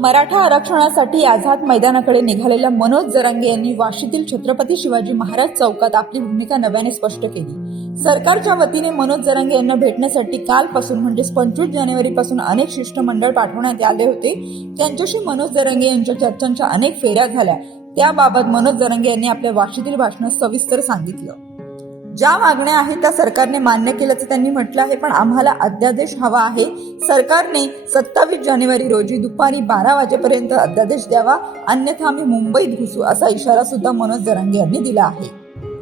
मराठा आरक्षणासाठी आझाद मैदानाकडे निघालेल्या मनोज जरांगे यांनी वाशीतील छत्रपती शिवाजी महाराज चौकात आपली भूमिका नव्याने स्पष्ट केली. सरकारच्या वतीने मनोज जरांगे यांना भेटण्यासाठी कालपासून म्हणजेच पंचवीस जानेवारी पासून अनेक शिष्टमंडळ पाठवण्यात आले होते. त्यांच्याशी मनोज जरांगे यांच्या चर्चांच्या अनेक फेऱ्या झाल्या. त्याबाबत मनोज जरांगे यांनी आपल्या वाशीतील भाषणात सविस्तर सांगितलं. ज्या मागण्या आहेत त्या सरकारने मान्य केल्याचं त्यांनी म्हटलं आहे. पण आम्हाला अध्यादेश हवा आहे. सरकारने सत्तावीस जानेवारी रोजी दुपारी बारा वाजेपर्यंत अध्यादेश द्यावा. अन्यथा आम्ही मुंबईत घुसू असा इशारा सुद्धा मनोज जरांगे यांनी दिला आहे.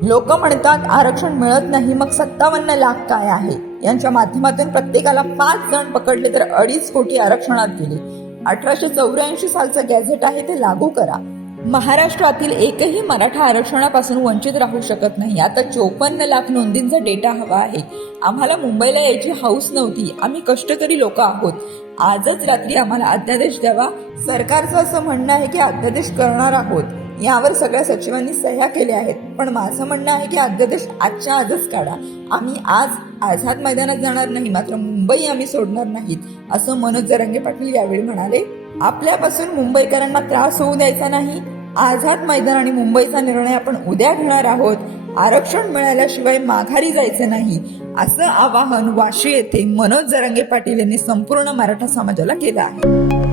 लोक म्हणतात आरक्षण मिळत नाही मग सत्तावन्न लाख काय आहे? यांच्या माध्यमातून प्रत्येकाला पाच जण पकडले तर अडीच कोटी आरक्षणात गेले. अठराशे चौऱ्याऐंशी सालचं गॅझेट आहे ते लागू करा. महाराष्ट्रातील एकही मराठा आरक्षणापासून वंचित राहू शकत नाही. आता चोपन्न लाख नोंदींचा डेटा हवा आहे. आम्हाला मुंबईला यायची हाऊस नव्हती. आम्ही कष्टकरी लोक आहोत. आजच रात्री आम्हाला अध्यादेश द्यावा. सरकारचं असं म्हणणं आहे की अध्यादेश करणार आहोत. यावर सगळ्या सचिवांनी सह्या केल्या आहेत. पण माझं म्हणणं आहे की अध्यादेश आजच्या आजच काढा. आम्ही आज आझाद मैदानात जाणार नाही. मात्र मुंबई आम्ही सोडणार नाहीत असं मनोज जरंगे पाटील यावेळी म्हणाले. आपल्यापासून मुंबईकरांना त्रास होऊ द्यायचा नाही. आझाद मैदान आणि मुंबईचा निर्णय आपण उद्या घेणार आहोत. आरक्षण मिळाल्याशिवाय माघारी जायचं नाही. असं आवाहन वाशी येथे मनोज जरंगे पाटील यांनी संपूर्ण मराठा समाजाला केलं आहे.